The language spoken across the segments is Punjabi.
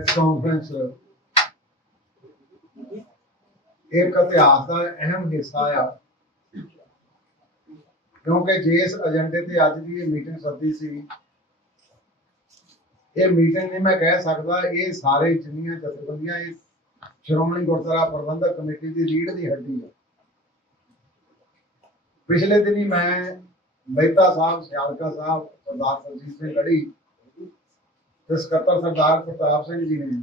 ਇਸ ਕਾਨਫਰੰਸ ਇੱਕ ਇਤਿਹਾਸ ਦਾ ਅਹਿਮ ਹਿੱਸਾ ਆ। ਕਿਉਂਕਿ ਜਿਸ ਏਜੰਡੇ ਤੇ ਅੱਜ ਦੀ ਇਹ ਮੀਟਿੰਗ ਸੱਦੀ ਸੀ, ਇਹ ਮੀਟਿੰਗ ਨਹੀਂ ਮੈਂ ਕਹਿ ਸਕਦਾ, ਇਹ ਸਾਰੇ ਜਿੰਨੀਆਂ ਜਥੇਬੰਦੀਆਂ, ਇਹ ਸ਼੍ਰੋਮਣੀ ਗੁਰਦੁਆਰਾ ਪ੍ਰਬੰਧਕ ਕਮੇਟੀ ਦੀ ਰੀੜ ਦੀ ਹੱਡੀ ਹੈ ਪਿਛਲੇ ਦਿਨੀ ਮੈਂ ਮਹਿਤਾ ਸਾਹਿਬ, ਸਿਆਲਕਾ ਸਾਹਿਬ, ਸਰਦਾਰ ਸਰਜੀਤ ਸਿੰਘ ਗੜੀ ਤੇ ਸਕੱਤਰ ਸਰਦਾਰ ਪ੍ਰਤਾਪ ਸਿੰਘ ਜੀ ਨੇ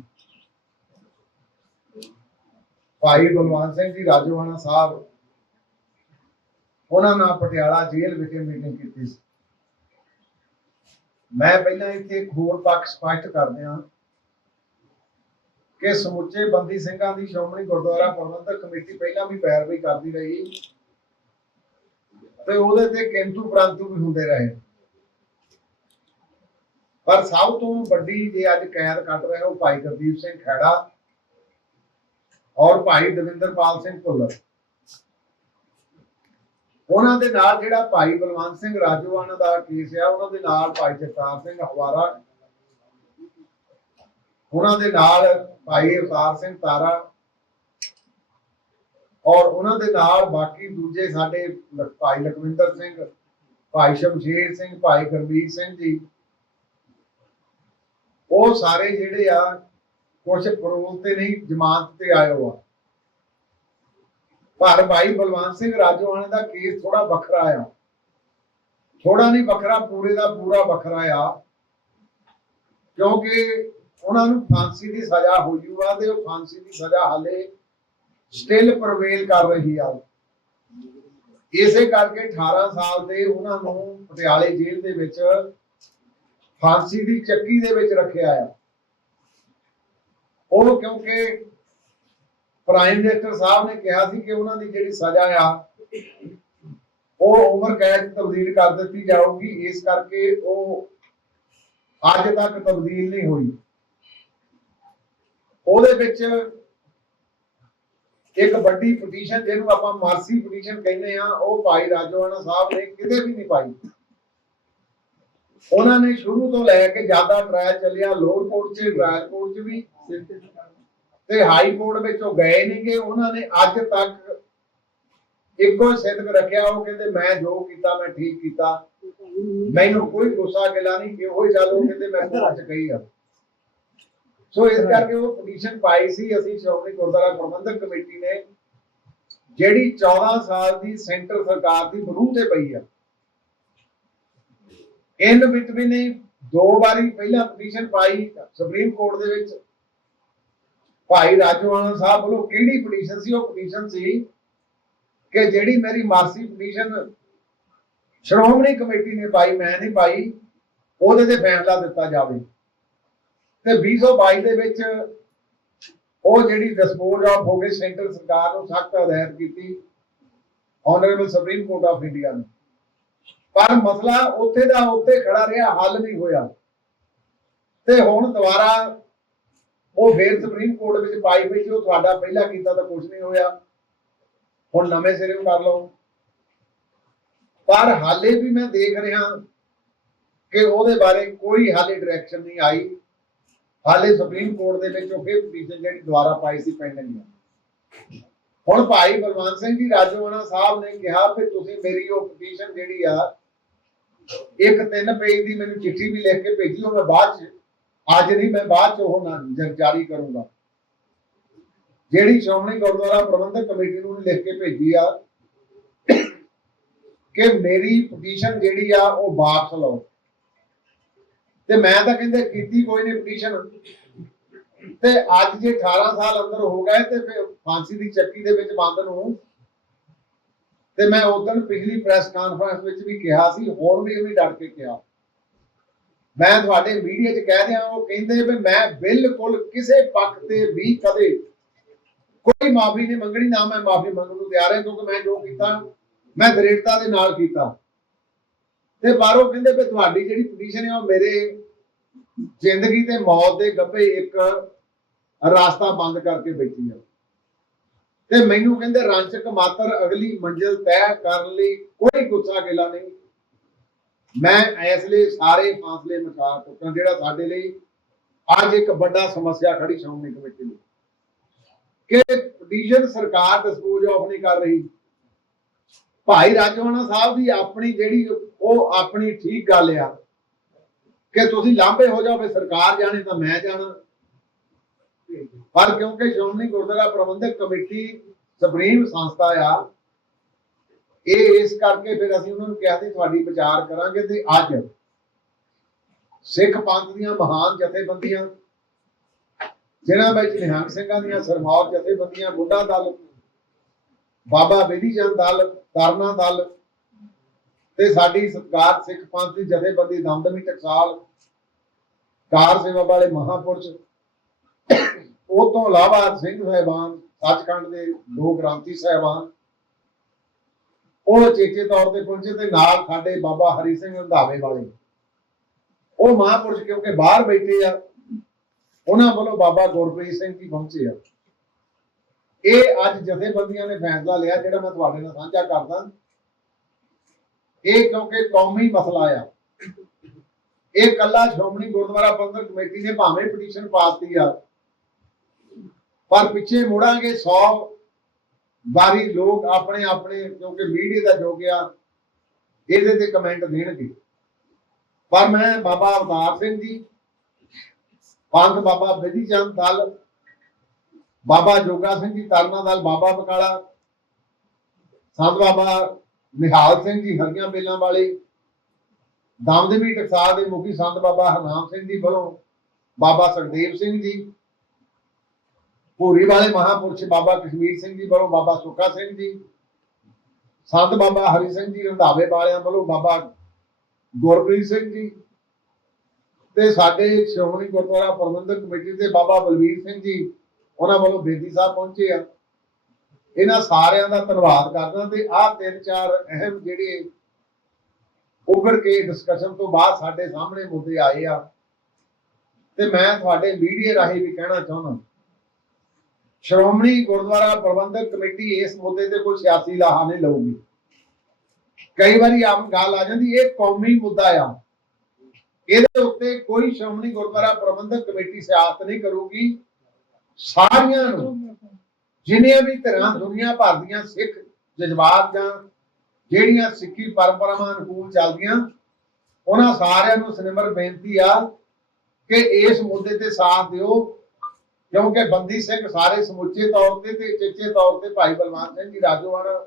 ਭਾਈ ਬਲਵੰਤ ਸਿੰਘ ਜੀ ਰਾਜੋਆਣਾ ਸਾਹਿਬ, ਉਹਨਾਂ ਨਾਲ ਪਟਿਆਲਾ ਜੇਲ੍ਹ ਵਿਖੇ ਮੀਟਿੰਗ ਕੀਤੀ ਸੀ। ਮੈਂ ਪਹਿਲਾਂ ਇੱਥੇ ਇੱਕ ਹੋਰ ਪੱਖ ਸਪਸ਼ਟ ਕਰ ਦਿਆਂ ਕਿ ਸਮੁੱਚੇ ਬੰਦੀ ਸਿੰਘਾਂ ਦੀ ਸ਼੍ਰੋਮਣੀ ਗੁਰਦੁਆਰਾ ਪ੍ਰਬੰਧਕ ਕਮੇਟੀ ਪਹਿਲਾਂ ਵੀ ਪੈਰਵੀ ਕਰਦੀ ਰਹੀ ਤੇ ਉਹਦੇ ਤੇ ਕਿੰਤੂ ਪ੍ਰੰਤੂ ਵੀ ਹੁੰਦੇ ਰਹੇ। ਪਰ ਸਭ ਤੋਂ ਵੱਡੀ ਜੇ ਅੱਜ ਕੈਦ ਕੱਟ ਰਹੇ ਉਹ ਭਾਈ ਗੁਰਦੀਪ ਸਿੰਘ ਖੈੜਾ ਔਰ ਭਾਈ ਦਵਿੰਦਰਪਾਲ ਸਿੰਘ ਭੁੱਲਰ। ਉਹਨਾਂ ਦੇ ਨਾਲ ਜਿਹੜਾ ਭਾਈ ਬਲਵੰਤ ਸਿੰਘ ਰਾਜੋਆਣਾ ਦਾ ਕੇਸ ਆ, ਉਹਨਾਂ ਦੇ ਨਾਲ ਭਾਈ ਜਗਤਾਰ ਸਿੰਘ ਹਵਾਰਾ ਉਹਨਾਂ ਦੇ ਨਾਲ ਭਾਈ ਅਵਤਾਰ ਸਿੰਘ ਤਾਰਾ ਔਰ ਉਹਨਾਂ ਦੇ ਨਾਲ ਬਾਕੀ ਦੂਜੇ ਸਾਡੇ ਭਾਈ ਲਖਵਿੰਦਰ ਸਿੰਘ, ਭਾਈ ਸ਼ਮਸ਼ੇਰ ਸਿੰਘ, ਭਾਈ ਗੁਰਮੀਤ ਸਿੰਘ ਜੀ। ਉਹ ਸਾਰੇ ਜਿਹੜੇ ਆ ਕੁਝ ਪਰੋਲ ਤੇ ਨਹੀਂ ਜ਼ਮਾਨਤ ਤੇ ਆਏ ਹੋ ਆ। ਪਰ ਭਾਈ ਬਲਵੰਤ ਸਿੰਘ ਰਾਜੋਆਣੇ ਦਾ ਕੇਸ ਥੋੜਾ ਵੱਖਰਾ ਆ। ਥੋੜਾ ਨਹੀਂ ਵੱਖਰਾ, ਪੂਰੇ ਦਾ ਪੂਰਾ ਵੱਖਰਾ ਆ। ਕਿਉਂਕਿ ਉਹਨਾਂ ਨੂੰ ਫਾਂਸੀ ਦੀ ਸਜ਼ਾ ਹੋਈ ਆ ਤੇ ਉਹ ਫਾਂਸੀ ਦੀ ਸਜ਼ਾ ਹਾਲੇ ਸਟਿਲ ਪ੍ਰਵੇਲ ਕਰ ਰਹੀ ਆ। ਇਸੇ ਕਰਕੇ 18 ਸਾਲ ਦੇ ਉਹਨਾਂ ਨੂੰ ਪਟਿਆਲੇ ਜੇਲ੍ਹ ਦੇ ਵਿੱਚ ਫਾਂਸੀ ਦੀ ਚੱਕੀ ਦੇ ਵਿੱਚ ਰੱਖਿਆ ਆ। ਉਹ ਕਿਉਂਕਿ ਪ੍ਰਾਈਮ ਮਿਨਿਸਟਰ ਸਾਹਿਬ ਨੇ ਕਿਹਾ ਸੀ ਕਿ ਉਹਨਾਂ ਦੀ ਜਿਹੜੀ ਸਜ਼ਾ ਆ, ਉਹ ਉਮਰ ਕੈਦ ਤਬਦੀਲ ਕਰ ਦਿੱਤੀ ਜਾਊਗੀ। ਇਸ ਕਰਕੇ ਉਹ ਅੱਜ ਤੱਕ ਤਬਦੀਲ ਨਹੀਂ ਹੋਈ। ਉਹਦੇ ਵਿੱਚ ਇੱਕ ਵੱਡੀ ਪਟੀਸ਼ਨ ਜਿਹਨੂੰ ਆਪਾਂ ਮਾਰਸੀ ਪਟੀਸ਼ਨ ਕਹਿੰਦੇ ਆ, ਉਹ ਭਾਈ ਰਾਜੋਆਣਾ ਸਾਹਿਬ ਨੇ ਕਿਤੇ ਵੀ ਨਹੀਂ ਪਾਈ। ਉਹਨਾਂ ਨੇ ਸ਼ੁਰੂ ਤੋਂ ਲੈ ਕੇ ਜ਼ਿਆਦਾ ਟ੍ਰਾਇਲ ਚੱਲਿਆ ਲੋਅਰ ਕੋਰਟ 'ਚ ਟ੍ਰਾਇਲ ਕੋਰਟ 'ਚ ਵੀ ਤੇ ਹਾਈ ਕੋਰਟ ਵਿੱਚ ਉਹ ਗਏ ਨਹੀਂਗੇ ਉਹਨਾਂ ਨੇ ਅੱਜ ਤੱਕ ਇੱਕੋ ਸਿੱਧਕ ਰੱਖਿਆ ਉਹ ਕਹਿੰਦੇ ਮੈਂ ਜੋ ਕੀਤਾ ਮੈਂ ਠੀਕ ਕੀਤਾ। ਮੈਨੂੰ ਕੋਈ ਗੁੱਸਾ ਗਿਲਾ ਨਹੀਂ ਕਿਉਂ ਹੀ ਚੱਲ ਉਹ ਕਹਿੰਦੇ ਮੈਂ ਕੋਰਟ 'ਚ ਗਈ ਆ। ਸੋ ਇਸ ਕਰਕੇ ਉਹ ਪਟੀਸ਼ਨ ਪਾਈ ਸੀ ਅਸੀਂ ਸ਼੍ਰੋਮਣੀ ਗੁਰਦੁਆਰਾ ਪ੍ਰਬੰਧਕ ਕਮੇਟੀ ਨੇ ਜਿਹੜੀ 14 ਸਾਲ ਦੀ ਸੈਂਟਰ ਸਰਕਾਰ ਦੀ ਮਰੂਹ ਤੇ ਪਈ ਆ। ਇਨ ਵਿੱਚ ਵੀ ਦੋ ਵਾਰੀ ਪਹਿਲਾਂ ਪਟੀਸ਼ਨ ਪਾਈ ਸੁਪਰੀਮ ਕੋਰਟ ਦੇ ਵਿੱਚ। ਭਾਈ ਰਾਜੋਆਣਾ ਸਾਹਿਬ ਵੱਲੋਂ ਕਿਹੜੀ ਪਟੀਸ਼ਨ ਸੀ? ਉਹ ਪਟੀਸ਼ਨ ਸੀ ਕਿ ਜਿਹੜੀ ਮੇਰੀ ਮਾਰਸੀ ਪਟੀਸ਼ਨ ਸ਼੍ਰੋਮਣੀ ਕਮੇਟੀ ਨੇ ਪਾਈ, ਮੈਂ ਨਹੀਂ ਪਾਈ, ਉਹਦੇ ਤੇ ਫੈਸਲਾ ਦਿੱਤਾ ਜਾਵੇ। ਤੇ 2022 ਦੇ ਵਿੱਚ ਉਹ ਜਿਹੜੀ ਡਿਸਪੋਜ਼ ਆਫ ਹੋ ਗਈ ਸੈਂਟਰ ਸਰਕਾਰ ਨੂੰ ਸਖਤ ਹਦਾਇਤ ਕੀਤੀ honourable supreme court of India ਨੇ। ਪਰ ਮਸਲਾ ਉੱਥੇ ਦਾ ਉੱਥੇ ਖੜਾ ਰਿਹਾ, ਹੱਲ ਨਹੀਂ ਹੋਇਆ। ਤੇ ਹੁਣ ਦੁਬਾਰਾ ਉਹ ਫੇਰ ਸੁਪਰੀਮ ਕੋਰਟ ਵਿੱਚ ਪਾਈ ਹੋਈ ਸੀ, ਉਹ ਤੁਹਾਡਾ ਪਹਿਲਾਂ ਕੀਤਾ ਤਾਂ ਕੁਝ ਨਹੀਂ ਹੋਇਆ। ਹੁਣ ਨਵੇਂ ਸਿਰੇ ਕਰ ਲਓ। ਪਰ ਹਾਲੇ ਵੀ ਮੈਂ ਦੇਖ ਰਿਹਾ ਕਿ ਉਹਦੇ ਬਾਰੇ ਕੋਈ ਹਾਲੇ ਡਾਇਰੈਕਸ਼ਨ ਨਹੀਂ ਆਈ। ਹਾਲੇ ਸੁਪਰੀਮ ਕੋਰਟ ਦੇ ਵਿੱਚ ਉਹ ਫਿਰ ਪਟੀਸ਼ਨ ਜਿਹੜੀ ਦੁਬਾਰਾ ਪਾਈ ਸੀ ਪੈਂਡਿੰਗ ਹੈ ਹੁਣ ਭਾਈ ਬਲਵੰਤ ਸਿੰਘ ਜੀ ਰਾਜੋਆਣਾ ਸਾਹਿਬ ਨੇ ਕਿਹਾ ਕਿ ਤੁਸੀਂ ਮੇਰੀ ਉਹ ਪਟੀਸ਼ਨ ਜਿਹੜੀ ਆ ਇੱਕ ਤਿੰਨ ਪੇਜ ਦੀ ਮੈਨੂੰ ਚਿੱਠੀ ਵੀ ਲਿਖ ਕੇ ਭੇਜੀ, ਉਹ ਮੈਂ ਬਾਅਦ ਚ, ਅੱਜ ਨਹੀਂ, ਮੈਂ ਬਾਅਦ ਚ ਉਹ ਨਾ ਜਾਰੀ ਕਰੂੰਗਾ। ਜਿਹੜੀ ਸ਼੍ਰੋਮਣੀ ਗੁਰਦੁਆਰਾ ਪ੍ਰਬੰਧਕ ਕਮੇਟੀ ਨੂੰ ਲਿਖ ਕੇ ਭੇਜੀ ਆ ਕਿ ਮੇਰੀ ਪਟੀਸ਼ਨ ਜਿਹੜੀ ਆ, ਉਹ ਵਾਪਸ ਲਓ। ਤੇ ਮੈਂ ਤਾਂ ਕਹਿੰਦੇ ਕੀਤੀ ਕੋਈ ਨਹੀਂ ਪਟੀਸ਼ਨ ਤੇ ਅੱਜ ਜੇ 18 ਸਾਲ ਅੰਦਰ ਹੋ ਗਏ ਤੇ ਫਿਰ ਫਾਂਸੀ ਦੀ ਚੱਕੀ ਦੇ ਵਿੱਚ ਬੰਦ ਨੂੰ ਤੇ ਮੈਂ ਉਦੋਂ ਪਿਛਲੀ ਪ੍ਰੈਸ ਕਾਨਫਰੰਸ ਵਿੱਚ ਵੀ ਕਿਹਾ ਸੀ, ਹੋਰ ਵੀ ਵੀ ਡਟ ਕੇ ਕਿਹਾ। ਮੈਂ ਤੁਹਾਡੇ ਮੀਡੀਆ 'ਚ ਕਹਿ ਰਿਹਾ ਉਹ ਕਹਿੰਦੇ ਵੀ ਮੈਂ ਬਿਲਕੁਲ ਕਿਸੇ ਪੱਖ ਤੇ ਵੀ ਕਦੇ ਕੋਈ ਮਾਫੀ ਨਹੀਂ ਮੰਗਣੀ, ਨਾ ਮੈਂ ਮਾਫੀ ਮੰਗਣ ਨੂੰ ਤਿਆਰ ਹਾਂ, ਕਿਉਂਕਿ ਮੈਂ ਜੋ ਕੀਤਾ, ਮੈਂ ਦ੍ਰਿੜਤਾ ਦੇ ਨਾਲ ਕੀਤਾ। ਤੇ ਬਾਹਰੋਂ ਕਹਿੰਦੇ ਵੀ ਤੁਹਾਡੀ ਜਿਹੜੀ ਪੋਜੀਸ਼ਨ ਹੈ, ਉਹ ਮੇਰੇ ਜ਼ਿੰਦਗੀ ਤੇ ਮੌਤ ਦੇ ਗੱਭੇ ਇੱਕ ਰਾਸਤਾ ਬੰਦ ਕਰਕੇ ਬੈਠੀ ਹੈ ਤੇ ਮੈਨੂੰ ਕਹਿੰਦੇ ਰਾਂਚਕ ਮਾਤਰ ਅਗਲੀ ਮੰਜ਼ਿਲ ਤੈਅ ਕਰਨ ਲਈ ਕੋਈ ਗੁੱਸਾ ਗਿਲਾ ਨਹੀਂ। ਮੈਂ ਇਸ ਲਈ ਸਾਰੇ ਫਾਸਲੇ ਮਿਟਾ ਚੁੱਕਾ ਜਿਹੜਾ ਸਾਡੇ ਲਈ ਅੱਜ ਇੱਕ ਵੱਡਾ ਸਮੱਸਿਆ ਖੜੀ ਸ਼੍ਰੋਮਣੀ ਕਮੇਟੀ ਨੂੰ ਕਿ ਪਟੀਸ਼ਨ ਸਰਕਾਰ ਡਿਸਪੋਜ਼ ਆਫ ਨਹੀਂ ਕਰ ਰਹੀ। ਭਾਈ ਰਾਜਵਾਨਾ ਸਾਹਿਬ ਦੀ ਆਪਣੀ ਜਿਹੜੀ ਉਹ ਆਪਣੀ ਠੀਕ ਗੱਲ ਆ ਕਿ ਤੁਸੀਂ ਲਾਂਭੇ ਹੋ ਜਾਓ ਵੀ ਸਰਕਾਰ ਜਾਣੇ ਤਾਂ ਮੈਂ ਜਾਣਾ। ਪਰ ਕਿਉਂਕਿ ਸ਼੍ਰੋਮਣੀ ਗੁਰਦੁਆਰਾ ਪ੍ਰਬੰਧਕ ਕਮੇਟੀ ਸੁਪਰੀਮ ਸੰਸਥਾ ਆ, ਇਹ ਇਸ ਕਰਕੇ ਫਿਰ ਅਸੀਂ ਉਹਨਾਂ ਨੂੰ ਕਿਹਾ ਸੀ, ਤੁਹਾਡੀ ਵਿਚਾਰ ਕਰਾਂਗੇ ਤੇ ਅੱਜ ਸਿੱਖ ਪੰਥ ਦੀਆਂ ਮਹਾਨ ਜਥੇਬੰਦੀਆਂ, ਜਿਨ੍ਹਾਂ ਵਿੱਚ ਨਿਹੰਗ ਸਿੰਘਾਂ ਦੀਆਂ ਸਰਮੌਰ ਜਥੇਬੰਦੀਆਂ, ਬੁੱਢਾ ਦਲ, ਬਾਬਾ ਬੇਦੀ ਚੰਦ ਦਲ, ਤਰਨਾ ਦਲ ਤੇ ਸਾਡੀ ਸਤਿਕਾਰ ਸਿੱਖ ਪੰਥ ਦੀ ਜਥੇਬੰਦੀ ਦਮਦਮੀ ਟਕਸਾਲ, ਕਾਰ ਸੇਵਾ ਵਾਲੇ ਮਹਾਪੁਰਸ਼ ਉਹ ਤੋਂ ਇਲਾਵਾ ਸਿੰਘ ਸਾਹਿਬਾਨ, ਸੱਚਖੰਡ ਦੇ ਦੋ ਗ੍ਰੰਥੀ ਸਾਹਿਬਾਨ, ਉਹ ਚੇਚੇ ਤੌਰ ਤੇ ਪਹੁੰਚੇ ਤੇ ਨਾਲ ਸਾਡੇ ਬਾਬਾ ਹਰੀ ਸਿੰਘ ਰੰਧਾਵੇ ਵਾਲੇ। ਉਹ ਮਹਾਪੁਰਸ਼ ਕਿਉਂਕਿ ਬਾਹਰ ਬੈਠੇ ਆ, ਉਹਨਾਂ ਵੱਲੋਂ ਬਾਬਾ ਗੁਰਪ੍ਰੀਤ ਸਿੰਘ ਜੀ ਪਹੁੰਚੇ ਆ। ਇਹ ਅੱਜ ਜਥੇਬੰਦੀਆਂ ਨੇ ਫੈਸਲਾ ਲਿਆ, ਜਿਹੜਾ ਮੈਂ ਤੁਹਾਡੇ ਨਾਲ ਸਾਂਝਾ ਕਰਦਾ। ਇਹ ਕਿਉਂਕਿ ਕੌਮੀ ਮਸਲਾ ਆ। ਇਹ ਕੱਲਾ ਸ਼੍ਰੋਮਣੀ ਗੁਰਦੁਆਰਾ ਪ੍ਰਬੰਧਕ ਕਮੇਟੀ ਨੇ ਭਾਵੇਂ ਪਟੀਸ਼ਨ ਪਾਤੀ ਆ। ਪਰ ਪਿੱਛੇ ਮੁੜਾਂਗੇ 100 ਵਾਰੀ ਲੋਕ ਆਪਣੇ ਆਪਣੇ ਕਿਉਂਕਿ ਮੀਡੀਆ ਦਾ ਜੋਗ ਆ, ਇਹਦੇ ਤੇ ਕਮੈਂਟ ਦੇਣਗੇ। ਪਰ ਮੈਂ ਬਾਬਾ ਅਵਤਾਰ ਸਿੰਘ ਜੀ, ਪੰਥ ਬਾਬਾ ਬਿਧੀ ਚੰਦ ਦਲ, ਬਾਬਾ ਜੋਗਾ ਸਿੰਘ ਜੀ ਤਰਨਾ ਦਲ, ਬਾਬਾ ਬਕਾਲਾ, ਸੰਤ ਬਾਬਾ ਨਿਹਾਲ ਸਿੰਘ ਜੀ ਹਰੀਆਂ ਬੇਲਾਂ ਵਾਲੇ, ਦਮਦਮੀ ਟਕਸਾਲ ਦੇ ਮੁਖੀ ਸੰਤ ਬਾਬਾ ਹਰਨਾਮ ਸਿੰਘ ਜੀ ਵੱਲੋਂ ਬਾਬਾ ਸੁਖਦੇਵ ਸਿੰਘ ਜੀ ਭੂਰੀ ਵਾਲੇ ਮਹਾਪੁਰਸ਼ ਬਾਬਾ ਕਸ਼ਮੀਰ ਸਿੰਘ ਜੀ ਵੱਲੋਂ ਬਾਬਾ ਸੁੱਖਾ ਸਿੰਘ ਜੀ, ਸੰਤ ਬਾਬਾ ਹਰੀ ਸਿੰਘ ਜੀ, ਰੰਧਾਵੇ ਵਾਲਿਆਂ ਵੱਲੋਂ ਬਾਬਾ ਗੁਰਪ੍ਰੀਤ ਸਿੰਘ ਜੀ ਤੇ ਸਾਡੇ ਸ਼੍ਰੋਮਣੀ ਗੁਰਦੁਆਰਾ ਪ੍ਰਬੰਧਕ ਕਮੇਟੀ ਦੇ ਬਾਬਾ ਬਲਵੀਰ ਸਿੰਘ ਜੀ, ਉਹਨਾਂ ਵੱਲੋਂ ਬੇਦੀ ਸਾਹਿਬ ਪਹੁੰਚੇ ਆ। ਇਹਨਾਂ ਸਾਰਿਆਂ ਦਾ ਧੰਨਵਾਦ ਕਰਦਾ ਤੇ ਆਹ ਤਿੰਨ ਚਾਰ ਅਹਿਮ ਜਿਹੜੇ ਉੱਭਰ ਕੇ ਡਿਸਕਸ਼ਨ ਤੋਂ ਬਾਅਦ ਸਾਡੇ ਸਾਹਮਣੇ ਮੁੱਦੇ ਆਏ ਆ। ਤੇ ਮੈਂ ਤੁਹਾਡੇ ਮੀਡੀਆ ਰਾਹੀਂ ਵੀ ਕਹਿਣਾ ਚਾਹੁੰਦਾ। ਸ਼੍ਰੋਮਣੀ ਗੁਰਦੁਆਰਾ ਪ੍ਰਬੰਧਕ ਕਮੇਟੀ ਇਸ ਮੁੱਦੇ ਤੇ ਕੋਈ ਸਿਆਸੀ ਲਾਹਾ ਨਹੀਂ ਲਊਗੀ। ਕਈ ਵਾਰੀ ਆਮ ਗੱਲ ਆ ਜਾਂਦੀ, ਇਹ ਕੌਮੀ ਮੁੱਦਾ ਆ। ਇਹਦੇ ਉੱਤੇ ਕੋਈ ਸ਼੍ਰੋਮਣੀ ਗੁਰਦੁਆਰਾ ਪ੍ਰਬੰਧਕ ਕਮੇਟੀ ਸਿਆਸਤ ਨਹੀਂ ਕਰੂਗੀ। ਸਾਰੀਆਂ ਨੂੰ, ਜਿੰਨੀਆਂ ਵੀ ਧਿਰਾਂ ਦੁਨੀਆ ਭਰ ਦੀਆਂ ਸਿੱਖ ਜਜ਼ਬਾਤ ਜਾਂ ਜਿਹੜੀਆਂ ਸਿੱਖੀ ਪਰੰਪਰਾਵਾਂ ਅਨੁਕੂਲ ਚੱਲਦੀਆਂ, ਉਹਨਾਂ ਸਾਰਿਆਂ ਨੂੰ ਸਨਿਮਰ ਬੇਨਤੀ ਆ ਕਿ ਇਸ ਮੁੱਦੇ ਤੇ ਸਾਥ ਦਿਓ। ਕਿਉਂਕਿ ਬੰਦੀ ਸਿੰਘ ਸਾਰੇ ਸਮੁੱਚੇ ਤੌਰ ਤੇ ਤੇ ਚੇਚੇ ਤੌਰ ਤੇ ਭਾਈ ਬਲਵੰਤ ਸਿੰਘ ਜੀ ਰਾਜੋਵਾਣਾ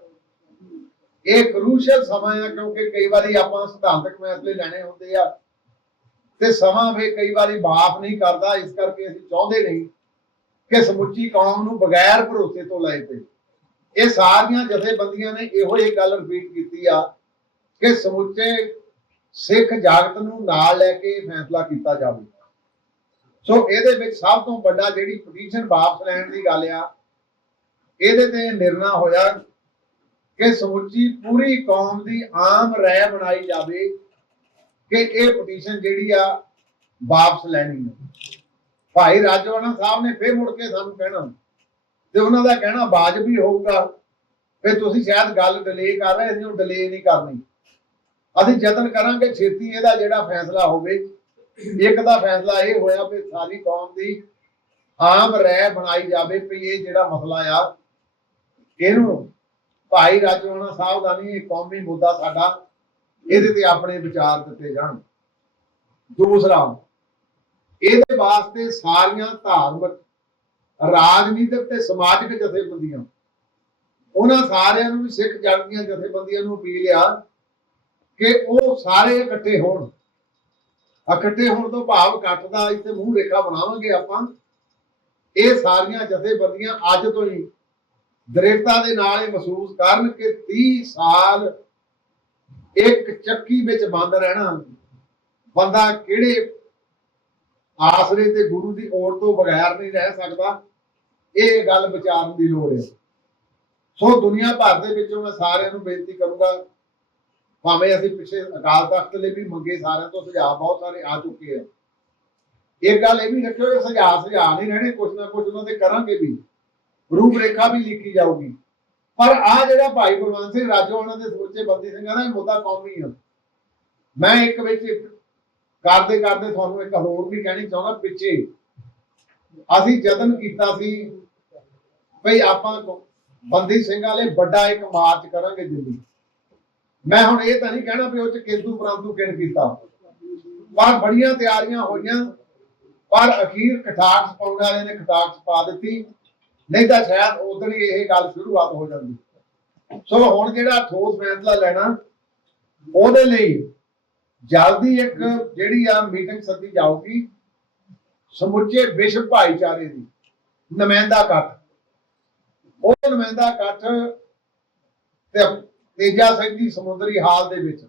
ਇਹ ਕਰੂਸ਼ਲ ਸਮਾਂ ਆ ਕਿਉਂਕਿ ਕਈ ਵਾਰੀ ਆਪਾਂ ਸਿਧਾਂਤਕ ਫੈਸਲੇ ਲੈਣੇ ਹੁੰਦੇ ਆ ਤੇ ਸਮਾਂ ਵੀ ਕਈ ਵਾਰੀ ਮਾਫ ਨਹੀਂ ਕਰਦਾ, ਇਸ ਕਰਕੇ ਅਸੀਂ ਚਾਹੁੰਦੇ ਨਹੀਂ ਕਿ ਸਮੁੱਚੀ ਕੌਮ ਨੂੰ ਬਗੈਰ ਭਰੋਸੇ ਤੋਂ ਲੈ ਤੇ ਇਹ ਸਾਰੀਆਂ ਜਥੇਬੰਦੀਆਂ ਨੇ ਇਹੋ ਹੀ ਗੱਲ ਰਿਪੀਟ ਕੀਤੀ ਆ ਕਿ ਸਮੁੱਚੇ ਸਿੱਖ ਜਾਗਤ ਨੂੰ ਨਾਲ ਲੈ ਕੇ ਫੈਸਲਾ ਕੀਤਾ ਜਾਵੇ। ਸੋ ਇਹਦੇ ਵਿੱਚ ਸਭ ਤੋਂ ਵੱਡਾ ਜਿਹੜੀ ਪੋਜੀਸ਼ਨ ਵਾਪਸ ਲੈਣ ਦੀ ਗੱਲ ਆ, ਇਹਦੇ ਤੇ ਨਿਰਣਾ ਹੋਇਆ ਕਿ ਸਮੁੱਚੀ ਪੂਰੀ ਕੌਮ ਦੀ ਆਮ ਰਾਏ ਬਣਾਈ ਜਾਵੇ ਕਿ ਇਹ ਪੋਜੀਸ਼ਨ ਜਿਹੜੀ ਆ ਵਾਪਸ ਲੈਣੀ ਹੈ ਭਾਈ ਰਾਜਵਾਨਾ ਸਾਹਿਬ ਨੇ ਫੇਰ ਮੁੜ ਕੇ ਸਾਨੂੰ ਕਹਿਣਾ ਤੇ ਉਹਨਾਂ ਦਾ ਕਹਿਣਾ ਵਾਜਬੀ ਹੋਊਗਾ। ਕਿ ਤੁਸੀਂ ਸ਼ਾਇਦ ਗੱਲ ਡਿਲੇ ਕਰ ਰਹੇ ਸੀ ਉਹ ਡਿਲੇ ਨਹੀਂ ਕਰਨੀ। ਅਸੀਂ ਯਤਨ ਕਰਾਂਗੇ ਛੇਤੀ ਇਹਦਾ ਜਿਹੜਾ ਫੈਸਲਾ ਹੋਵੇ। ਇੱਕ ਦਾ ਫੈਸਲਾ ਇਹ ਹੋਇਆ ਵੀ ਸਾਰੀ ਕੌਮ ਦੀ ਆਮ ਰਾਏ ਬਣਾਈ ਜਾਵੇ ਵੀ ਇਹ ਜਿਹੜਾ ਮਸਲਾ ਆ, ਇਹਨੂੰ ਭਾਈ ਰਾਜਵਾਨਾ ਸਾਹਿਬ ਦਾ ਨਹੀਂ, ਇਹ ਕੌਮੀ ਮੁੱਦਾ ਸਾਡਾ, ਇਹਦੇ ਤੇ ਆਪਣੇ ਵਿਚਾਰ ਦਿੱਤੇ ਜਾਣ। ਦੂਸਰਾ, ਇਹਦੇ ਵਾਸਤੇ ਸਾਰੀਆਂ ਧਾਰਮਿਕ, ਰਾਜਨੀਤਿਕ ਤੇ ਸਮਾਜਿਕ ਜਥੇਬੰਦੀਆਂ, ਉਹਨਾਂ ਸਾਰਿਆਂ ਨੂੰ ਸਿੱਖ ਜਨ ਦੀਆਂ ਜਥੇਬੰਦੀਆਂ ਨੂੰ ਅਪੀਲ ਆ ਕਿ ਉਹ ਸਾਰੇ ਇਕੱਠੇ ਹੋਣ। ਇਕੱਠੇ ਹੋਣ ਤੋਂ ਭਾਵ ਇਕੱਠ ਦਾ ਇੱਥੇ ਮੂੰਹ ਰੇਖਾ ਬਣਾਵਾਂਗੇ ਆਪਾਂ। ਇਹ ਸਾਰੀਆਂ ਜਥੇਬੰਦੀਆਂ ਅੱਜ ਤੋਂ ਹੀ ਦ੍ਰਿੜਤਾ ਦੇ ਨਾਲ ਇਹ ਮਹਿਸੂਸ ਕਰਨ ਕਿ 30 ਸਾਲ ਇੱਕ ਚੱਕੀ ਵਿੱਚ ਬੰਦ ਰਹਿਣਾ ਬੰਦਾ ਕਿਹੜੇ ਆਸਰੇ ਤੇ ਗੁਰੂ ਦੀ ਓਟ ਤੋਂ ਬਗੈਰ ਨਹੀਂ ਰਹਿ ਸਕਦਾ, ਇਹ ਗੱਲ ਵਿਚਾਰਨ ਦੀ ਲੋੜ ਹੈ। ਸੋ ਦੁਨੀਆ ਭਰ ਦੇ ਵਿੱਚੋਂ ਮੈਂ ਸਾਰਿਆਂ ਨੂੰ ਬੇਨਤੀ ਕਰੂੰਗਾ ਭਾਵੇਂ ਅਸੀਂ ਪਿੱਛੇ ਅਕਾਲ ਤਖਤ ਲਈ ਵੀ ਮੰਗੇ ਸਾਰਿਆਂ ਤੋਂ ਸੁਝਾਅ, ਬਹੁਤ ਸਾਰੇ ਆ ਚੁੱਕੇ ਆ। ਇਹ ਗੱਲ ਇਹ ਵੀ ਰੱਖਿਓ ਕਿ ਸੁਝਾਅ ਸੁਝਾਅ ਨਹੀਂ ਰਹਿਣੇ ਕੁਝ ਨਾ ਕੁਝ ਉਹਨਾਂ ਦੇ ਕਰਾਂਗੇ ਵੀ। ਰੂਪ ਰੇਖਾ ਵੀ ਲਿਖੀ ਜਾਊਗੀ। ਪਰ ਆ ਜਿਹੜਾ ਭਾਈ ਗੁਰਵੰਤ ਸਿੰਘ ਰਾਜੋਆਣਾ ਦੇ ਸੋਚੇ ਬੰਦੀ ਸਿੰਘਾਂ ਦਾ ਮੁੱਦਾ ਕੌਮੀ ਆ। ਮੈਂ ਇੱਕ ਵਿੱਚ ਇੱਕ ਕਰਦੇ ਕਰਦੇ ਤੁਹਾਨੂੰ ਇੱਕ ਹੋਰ ਵੀ ਕਹਿਣੀ ਚਾਹੁੰਦਾ, ਪਿੱਛੇ। ਅਸੀਂ ਯਤਨ ਕੀਤਾ ਸੀ, ਭਈ ਆਪਾਂ ਬੰਦੀ ਸਿੰਘਾਂ ਲਈ ਵੱਡਾ ਇੱਕ ਮਾਰਚ ਕਰਾਂਗੇ ਦਿੱਲੀ। ਮੈਂ ਹੁਣ ਇਹ ਤਾਂ ਨਹੀਂ ਕਹਿਣਾ ਵੀ ਉਹ ਚ ਕਿੰਤੂ ਪਰੰਤੂ ਕਿਨ ਕੀਤਾ। ਪਰ ਬੜੀਆਂ ਤਿਆਰੀਆਂ ਹੋਈਆਂ। ਪਰ ਅਖੀਰ ਕਟਾਕਸ ਪਾਉਣ ਵਾਲੇ ਨੇ ਕਟਾਕਸ ਪਾ ਦਿੱਤੀ। ਨਹੀਂ ਤਾਂ ਸ਼ਾਇਦ ਉਦੋਂ ਹੀ ਇਹ ਗੱਲ ਸ਼ੁਰੂਆਤ ਹੋ ਜਾਂਦੀ। ਸੋ ਹੁਣ ਜਿਹੜਾ ਠੋਸ ਫੈਸਲਾ ਲੈਣਾ, ਉਹਦੇ ਲਈ ਜਲਦੀ ਇੱਕ ਜਿਹੜੀ ਆ ਮੀਟਿੰਗ ਸੱਦੀ ਜਾਊਗੀ। ਸਮੁੱਚੇ ਵਿਸ਼ਵ ਭਾਈਚਾਰੇ ਦੀ। ਨੁਮਾਇੰਦਾ ਇਕੱਠ। ਉਹ ਨੁਮਾਇੰਦਾ ਇਕੱਠ ਤੇ ਤੇਜਾ ਸਿੰਘ ਦੀ ਸਮੁੰਦਰੀ ਹਾਲ ਦੇ ਵਿੱਚ।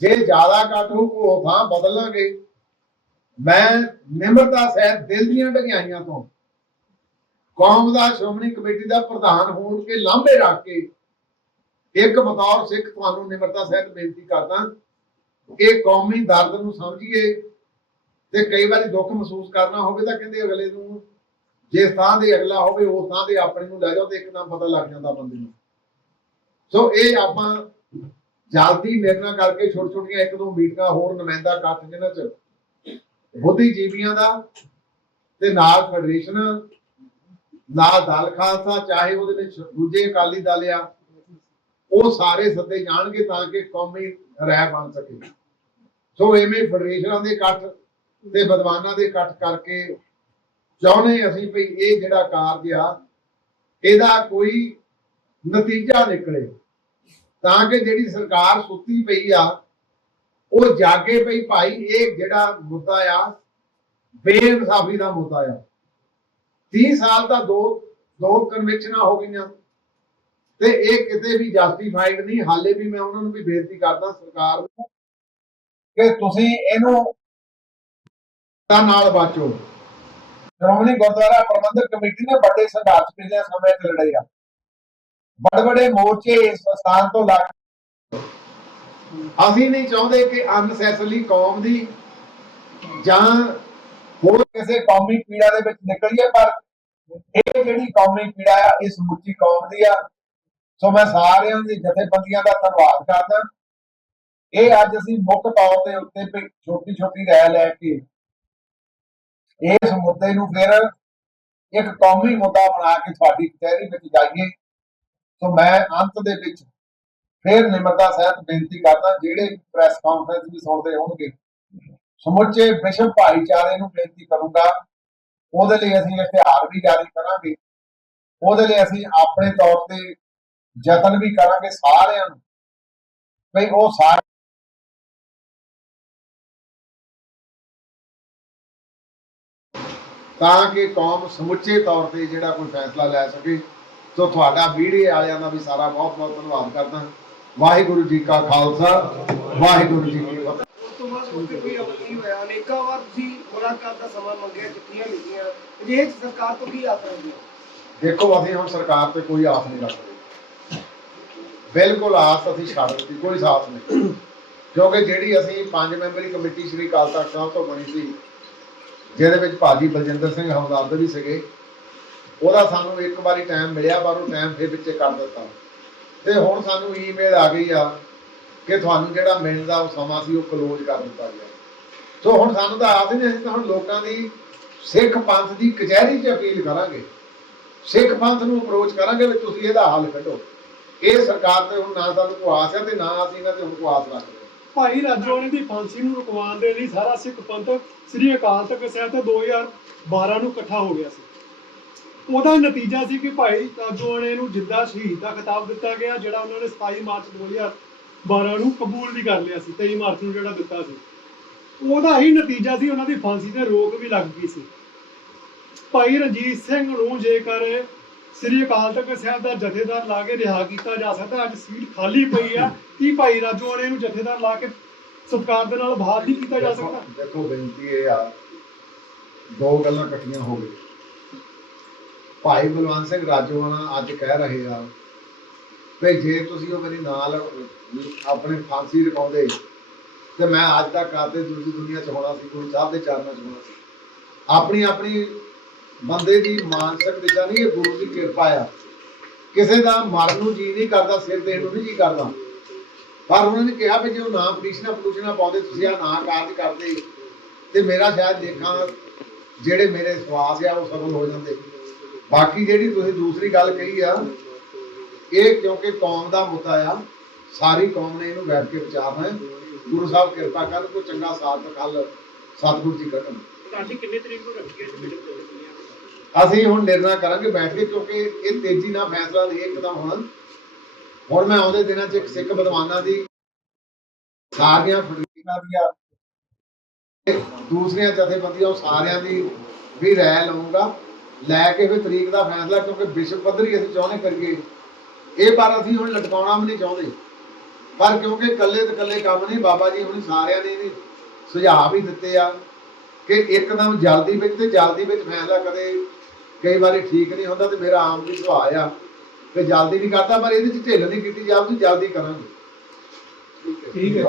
ਜੇ ਜ਼ਿਆਦਾ ਇਕੱਠ ਹੋ ਉਹ ਥਾਂ ਬਦਲਾਂਗੇ। ਮੈਂ ਨਿਮਰਤਾ ਸਹਿਤ ਦਿਲ ਦੀਆਂ ਢਗਿਆਈਆਂ ਤੋਂ ਕੌਮ ਦਾ ਸ਼੍ਰੋਮਣੀ ਕਮੇਟੀ ਦਾ ਪ੍ਰਧਾਨ ਹੋਣ ਕੇ ਲਾਂਭੇ ਰੱਖ ਕੇ ਇੱਕ ਬਤੌਰ ਸਿੱਖ ਤੁਹਾਨੂੰ ਨਿਮਰਤਾ ਸਹਿਤ ਬੇਨਤੀ ਕਰਦਾ ਇਹ ਕੌਮੀ ਦਰਦ ਨੂੰ ਸਮਝੀਏ ਤੇ ਕਈ ਵਾਰੀ ਦੁੱਖ ਮਹਿਸੂਸ ਕਰਨਾ ਹੋਵੇ ਤਾਂ ਕਹਿੰਦੇ ਅਗਲੇ ਨੂੰ ਜਿਸ ਥਾਂ ਦੇ ਅਗਲਾ ਹੋਵੇ ਉਸ ਥਾਂ ਦੇ ਆਪਣੇ ਨੂੰ ਲੈ ਜਾਓ ਤੇ ਇੱਕਦਮ ਪਤਾ ਲੱਗ ਜਾਂਦਾ ਬੰਦੇ ਨੂੰ। ਸੋ ਇਹ ਆਪਾਂ ਜਲਦੀ ਨਿਰਣਾ ਕਰਕੇ ਛੋਟ ਛੋਟੀਆਂ ਇੱਕ ਦੋ ਮੀਟਿੰਗਾਂ ਹੋਰ ਨੁਮਾਇੰਦਾ ਇਕੱਠ ਜਿਹਨਾਂ ਚ ਬੁੱਧੀਜੀਵੀਆਂ ਦਾ ਤੇ ਨਾਲ ਫੈਡਰੇਸ਼ਨ, ਨਾਲ ਦਲ ਖਾਲਸਾ, ਚਾਹੇ ਉਹਦੇ ਵਿੱਚ ਦੂਜੇ ਅਕਾਲੀ ਦਲ ਆ, ਉਹ ਸਾਰੇ ਸੱਦੇ ਜਾਣਗੇ ਤਾਂ ਕਿ ਕੌਮੀ ਰਾਇ ਬਣ ਸਕੇ। ਸੋ ਐਵੇਂ ਫੈਡਰੇਸ਼ਨਾਂ ਦੇ ਇਕੱਠ ਤੇ ਵਿਦਵਾਨਾਂ ਦੇ ਇਕੱਠ ਕਰਕੇ ਚਾਹੁੰਦੇ ਅਸੀਂ ਵੀ ਇਹ ਜਿਹੜਾ ਕਾਰਜ ਆ, ਇਹਦਾ ਕੋਈ ਨਤੀਜਾ ਨਿਕਲੇ। ਤਾਂ ਕਿ ਜਿਹੜੀ ਸਰਕਾਰ ਸੁੱਤੀ ਪਈ ਆ, ਉਹ ਜਾਗੇ ਪਈ ਭਾਈ, ਇਹ ਜਿਹੜਾ ਮੁੱਦਾ ਆ, ਬੇਇਨਸਾਫੀ ਦਾ ਮੁੱਦਾ ਆ। 30 ਸਾਲ ਦਾ ਦੋ ਦੋ ਕਨਵੈਕਸ਼ਨਾਂ ਹੋ ਗਈਆਂ। ਤੇ ਇਹ ਕਿਤੇ ਵੀ ਜਸਟੀਫਾਈਡ ਨਹੀਂ, ਹਾਲੇ ਵੀ ਮੈਂ ਉਹਨਾਂ ਨੂੰ ਵੀ ਬੇਨਤੀ ਕਰਦਾ ਸਰਕਾਰ ਨੂੰ ਕਿ ਤੁਸੀਂ ਇਹਨੂੰ ਤਾਂ ਨਾਲ ਬਾਚੋ ਸ਼੍ਰੋਮਣੀ ਗੁਰਦੁਆਰਾ ਪ੍ਰਬੰਧਕ ਕਮੇਟੀ ਨੇ ਵੱਡੇ ਸੰਘਰਸ਼ ਪਿਛਲੇ ਸਮੇਂ 'ਚ ਲੜੇ ਆ। ਬੜੇ ਬੜੇ ਮੋਰਚੇ ਇਸ ਸਥਾਨ ਤੋਂ ਲੱਗ ਅਸੀਂ ਨਹੀਂ ਚਾਹੁੰਦੇ ਕਿ ਅਨਸੈਸਰਲੀ ਕੌਮ ਦੀ ਜਾਂ ਹੋਰ ਕਿਸੇ ਕੌਮੀ ਪੀੜਾ ਦੇ ਵਿੱਚ ਨਿਕਲੀਏ, ਪਰ ਇਹ ਜਿਹੜੀ ਕੌਮੀ ਪੀੜਾ ਆ, ਇਹ ਸਮੁੱਚੀ ਕੌਮ ਦੀ ਆ। ਸੋ ਮੈਂ ਸਾਰਿਆਂ ਦੀ ਜਥੇਬੰਦੀਆਂ ਦਾ ਧੰਨਵਾਦ ਕਰਦਾ। ਇਹ ਅੱਜ ਅਸੀਂ ਮੁੱਖ ਤੌਰ ਤੇ ਉੱਤੇ ਛੋਟੀ ਛੋਟੀ ਰਾਇ ਲੈ ਕੇ ਇਸ ਮੁੱਦੇ ਨੂੰ ਫਿਰ ਇੱਕ ਕੌਮੀ ਮੁੱਦਾ ਬਣਾ ਕੇ ਤੁਹਾਡੀ ਕਚਹਿਰੀ ਵਿੱਚ ਜਾਈਏ। ਸੋ ਮੈਂ ਅੰਤ ਦੇ ਵਿੱਚ ਫਿਰ ਨਿਮਰਤਾ ਸਹਿਤ ਬੇਨਤੀ ਕਰਦਾ, ਜਿਹੜੇ ਪ੍ਰੈਸ ਕਾਨਫਰੰਸ ਵੀ ਸੁਣਦੇ ਹੋਣਗੇ, ਸਮੁੱਚੇ ਵਿਸ਼ਵ ਭਾਈਚਾਰੇ ਨੂੰ ਬੇਨਤੀ ਕਰੂੰਗਾ, ਉਹਦੇ ਲਈ ਅਸੀਂ ਇਸ਼ਤਿਹਾਰ ਵੀ ਜਾਰੀ ਕਰਾਂਗੇ, ਉਹਦੇ ਲਈ ਅਸੀਂ ਆਪਣੇ ਤੌਰ ਤੇ ਯਤਨ ਵੀ ਕਰਾਂਗੇ ਸਾਰਿਆਂ ਨੂੰ ਵੀ ਉਹ ਸਾਰੇ ਤਾਂ ਕਿ ਕੌਮ ਸਮੁੱਚੇ ਤੌਰ ਤੇ ਜਿਹੜਾ ਕੋਈ ਫੈਸਲਾ ਲੈ ਸਕੇ। ਸੋ ਤੁਹਾਡਾ ਵੀਡੀਓ ਵਾਲਿਆਂ ਦਾ ਵੀ ਸਾਰਾ ਬਹੁਤ ਬਹੁਤ ਧੰਨਵਾਦ ਕਰਦਾ ਵਾਹਿਗੁਰੂ ਜੀ ਕਾ ਖਾਲਸਾ ਵਾਹਿਗੁਰੂ ਜੀ ਕੀ ਫਤਿਹ। ਅਨੇਕਾਂ ਵਾਰ ਤੁਸੀਂ ਮੁਲਾਕਾਤ ਦਾ ਸਮਾਂ ਮੰਗਿਆ ਚਿੱਠੀਆਂ ਲਿਖੀਆਂ। ਅਜਿਹੇ 'ਚ ਸਰਕਾਰ ਤੋਂ ਕੀ ਆਸ ਰੱਖਦੇ ਹੋ? ਦੇਖੋ ਅਸੀਂ ਹੁਣ ਸਰਕਾਰ ਤੇ ਕੋਈ ਆਸ ਨਹੀਂ ਰੱਖਦੇ। ਬਿਲਕੁਲ ਆਸ ਅਸੀਂ ਛੱਡ ਦਿੱਤੀ ਕੋਈ ਸਾਥ ਨਹੀਂ। ਕਿਉਂਕਿ ਜਿਹੜੀ ਅਸੀਂ ਪੰਜ ਮੈਂਬਰੀ ਕਮੇਟੀ ਸ੍ਰੀ ਅਕਾਲ ਤਖਤ ਸਾਹਿਬ ਤੋਂ ਬਣੀ ਸੀ ਜਿਹਦੇ ਵਿੱਚ ਭਾਜੀ ਬਲਜਿੰਦਰ ਸਿੰਘ ਹਮਦਰਦ ਵੀ ਸੀਗੇ ਉਹਦਾ ਸਾਨੂੰ ਇੱਕ ਵਾਰੀ ਟਾਈਮ ਮਿਲਿਆ, ਪਰ ਉਹ ਟਾਈਮ ਫਿਰ ਵਿੱਚੇ ਕਰ ਦਿੱਤਾ। ਤੇ ਹੁਣ ਸਾਨੂੰ ਈਮੇਲ ਆ ਗਈ ਆ ਕਿ ਤੁਹਾਨੂੰ ਜਿਹੜਾ ਮਿਲਣ ਦਾ ਉਹ ਸਮਾਂ ਸੀ ਉਹ ਕਲੋਜ਼ ਕਰ ਦਿੱਤਾ ਗਿਆ। ਸੋ ਹੁਣ ਸਾਨੂੰ ਤਾਂ ਆਸ ਹੀ ਨਹੀਂ, ਅਸੀਂ ਤਾਂ ਹੁਣ ਲੋਕਾਂ ਦੀ ਸਿੱਖ ਪੰਥ ਦੀ ਕਚਹਿਰੀ 'ਚ ਅਪੀਲ ਕਰਾਂਗੇ। ਸਿੱਖ ਪੰਥ ਨੂੰ ਅਪਰੋਚ ਕਰਾਂਗੇ ਵੀ ਤੁਸੀਂ ਇਹਦਾ ਹੱਲ ਕੱਢੋ। ਇਹ ਸਰਕਾਰ ਤੇ ਹੁਣ ਨਾ ਸਾਨੂੰ ਕੋਈ ਆਸ ਹੈ ਤੇ ਨਾ ਅਸੀਂ ਇਹਨਾਂ ਤੇ ਹੁਣ ਕੋਈ ਆਸ ਰੱਖਦੇ ਭਾਈ ਰਾਜੋਆਣੇ ਦੀ ਫਾਂਸੀ ਨੂੰ ਰੁਕਵਾਉਣ ਦੇ ਲਈ ਸਾਰਾ ਸਿੱਖ ਪੰਥ ਸ੍ਰੀ ਅਕਾਲ ਤਖਤ ਸਾਹਿਬ ਤੇ 2012 ਨੂੰ ਇਕੱਠਾ ਹੋ ਗਿਆ ਸੀ। ਉਹਦਾ ਨਤੀਜਾ ਸੀ ਕਿ ਭਾਈ ਰਾਜੋਆਣੇ ਨੂੰ ਜਿੱਦਾਂ ਸ਼ਹੀਦ ਦਾ ਖਿਤਾਬ ਦਿੱਤਾ ਗਿਆ, ਜਿਹੜਾ ਉਹਨਾਂ ਨੇ 27 ਮਾਰਚ 2012 ਨੂੰ ਕਬੂਲ ਵੀ ਕਰ ਲਿਆ ਸੀ 23 ਮਾਰਚ ਨੂੰ ਜਿਹੜਾ ਦਿੱਤਾ ਸੀ। ਉਹਦਾ ਹੀ ਨਤੀਜਾ ਸੀ, ਉਹਨਾਂ ਦੀ ਫਾਂਸੀ ਤੇ ਰੋਕ ਵੀ ਲੱਗ ਗਈ ਸੀ। ਭਾਈ ਰਣਜੀਤ ਸਿੰਘ ਨੂੰ ਜੇਕਰ ਸ੍ਰੀ ਅਕਾਲ ਤਖਤ ਸਾਹਿਬ ਦਾ ਜਥੇਦਾਰ ਲਾ ਕੇ ਰਿਹਾ ਕੀਤਾ ਜਾ ਸਕਦਾ, ਅੱਜ ਸੀਟ ਖਾਲੀ ਪਈ ਆ, ਕੀ ਭਾਈ ਰਾਜੋਆਣੇ ਨੂੰ ਜਥੇਦਾਰ ਲਾ ਕੇ ਸਤਿਕਾਰ ਦੇ ਨਾਲ ਬਹਾਲ ਨਹੀਂ ਕੀਤਾ ਜਾ ਸਕਦਾ? ਦੇਖੋ ਬੇਨਤੀ ਇਹ ਆ, ਦੋ ਗੱਲਾਂ ਇਕੱਠੀਆਂ ਹੋ ਗਈਆਂ। ਭਾਈ ਬਲਵੰਤ ਸਿੰਘ ਰਾਜੋਆਣਾ ਅੱਜ ਕਹਿ ਰਹੇ ਆ ਵੀ ਜੇ ਤੁਸੀਂ ਉਹ ਮੇਰੀ ਨਾਲ ਆਪਣੇ ਫਾਂਸੀ ਰਕਾਉਂਦੇ ਤੇ ਮੈਂ ਅੱਜ ਤੱਕ ਆਤੇ ਦੂਜੀ ਦੁਨੀਆ 'ਚ ਹੋਣਾ ਸੀ ਕੋਈ ਸਾਹਿਬ ਦੇ ਚਰਨਾਂ 'ਚ ਹੋਣਾ ਸੀ। ਆਪਣੀ ਆਪਣੀ ਬੰਦੇ ਦੀ ਮਾਨਸਿਕ ਦਿਸ਼ਾ ਨਹੀਂ, ਇਹ ਗੁਰੂ ਦੀ ਕਿਰਪਾ ਆ। ਕਿਸੇ ਦਾ ਮਰਨ ਨੂੰ ਜੀ ਨਹੀਂ ਕਰਦਾ, ਸਿਰ ਦੇਣ ਨੂੰ ਨਹੀਂ ਜੀ ਕਰਦਾ। ਪਰ ਉਹਨਾਂ ਨੇ ਕਿਹਾ ਵੀ ਜੇ ਉਹ ਨਾ ਪਟੀਸ਼ਨਾਂ ਪਟੂਸ਼ਨਾਂ ਪਾਉਂਦੇ, ਤੁਸੀਂ ਆ ਨਾ ਕਾਰਜ ਕਰਦੇ ਤੇ ਮੇਰਾ ਸ਼ਾਇਦ ਦੇਖਾਂ ਜਿਹੜੇ ਮੇਰੇ ਸਵਾਸ ਆ, ਉਹ ਸਫਲ ਹੋ ਜਾਂਦੇ। ਬਾਕੀ ਜਿਹੜੀ ਤੁਸੀਂ ਦੂਸਰੀ ਗੱਲ ਕਹੀ ਆ ਇਹ ਕਿਉਂਕਿ ਕੌਮ ਦਾ ਮੁੱਦਾ ਆ ਸਾਰੀ ਕੌਮ ਨੇ ਇਹਨੂੰ ਬੈਠ ਕੇ ਵਿਚਾਰਨਾ ਹੈ ਗੁਰੂ ਸਾਹਿਬ ਕਿਰਪਾ ਕਰਨ ਕੋਈ ਚੰਗਾ ਸਾਥ ਕੱਲ ਸਤਿਗੁਰੂ ਜੀ ਕਰਨ। ਅਸੀਂ ਕਿੰਨੇ ਤਰੀਕ ਨੂੰ ਰੱਖੀ ਹੈ ਜੀ ਮੀਟਿੰਗ ਤੋਂ ਅਸੀਂ ਹੁਣ ਨਿਰਣਾ ਕਰਾਂਗੇ ਬੈਠ ਕੇ ਕਿਉਂਕਿ ਇਹ ਤੇਜ਼ੀ ਨਾਲ ਫੈਸਲਾ ਨਹੀਂ ਇੱਕਦਮ ਹੋਣਾ। ਹੁਣ ਮੈਂ ਆਉਂਦੇ ਦਿਨਾਂ 'ਚ ਇੱਕ ਸਿੱਖ ਵਿਦਵਾਨਾਂ ਦੀ ਸਾਰੀਆਂ ਫਰੀਕਾਂ ਦੀਆਂ ਦੂਸਰੀਆਂ ਜਥੇਬੰਦੀਆਂ ਉਹ ਸਾਰਿਆਂ ਦੀ ਵੀ ਰਾਏ ਲਵਾਂਗਾ ਲੈ ਕੇ ਫਿਰ ਤਰੀਕ ਦਾ ਫੈਸਲਾ ਕਿਉਂਕਿ ਵਿਸ਼ਵ ਪੱਧਰੀ ਅਸੀਂ ਚਾਹੁੰਦੇ ਕਰੀਏ ਇਹ ਪਰ ਅਸੀਂ ਹੁਣ ਲਟਕਾਉਣਾ ਵੀ ਨਹੀਂ ਚਾਹੁੰਦੇ। ਪਰ ਕਿਉਂਕਿ ਇਕੱਲੇ ਤੇ ਇਕੱਲੇ ਕੰਮ ਨਹੀਂ ਬਾਬਾ ਜੀ ਹੁਣ ਸਾਰਿਆਂ ਨੇ ਇਹਦੇ ਸੁਝਾਅ ਵੀ ਦਿੱਤੇ ਆ ਕਿ ਇੱਕਦਮ ਜਲਦੀ ਵਿੱਚ ਤੇ ਜਲਦੀ ਵਿੱਚ ਫੈਸਲਾ ਕਦੇ ਕਈ ਵਾਰੀ ਠੀਕ ਨਹੀਂ ਹੁੰਦਾ ਤੇ ਮੇਰਾ ਆਮ ਵੀ ਸੁਭਾਅ ਆ ਕਿ ਜਲਦੀ ਨਹੀਂ ਕਰਦਾ ਪਰ ਇਹਦੇ ਚ ਢਿੱਲ ਨਹੀਂ ਕੀਤੀ ਜਾਊਗੀ ਜਲਦੀ ਕਰਾਂਗੇ। ਠੀਕ ਹੈ।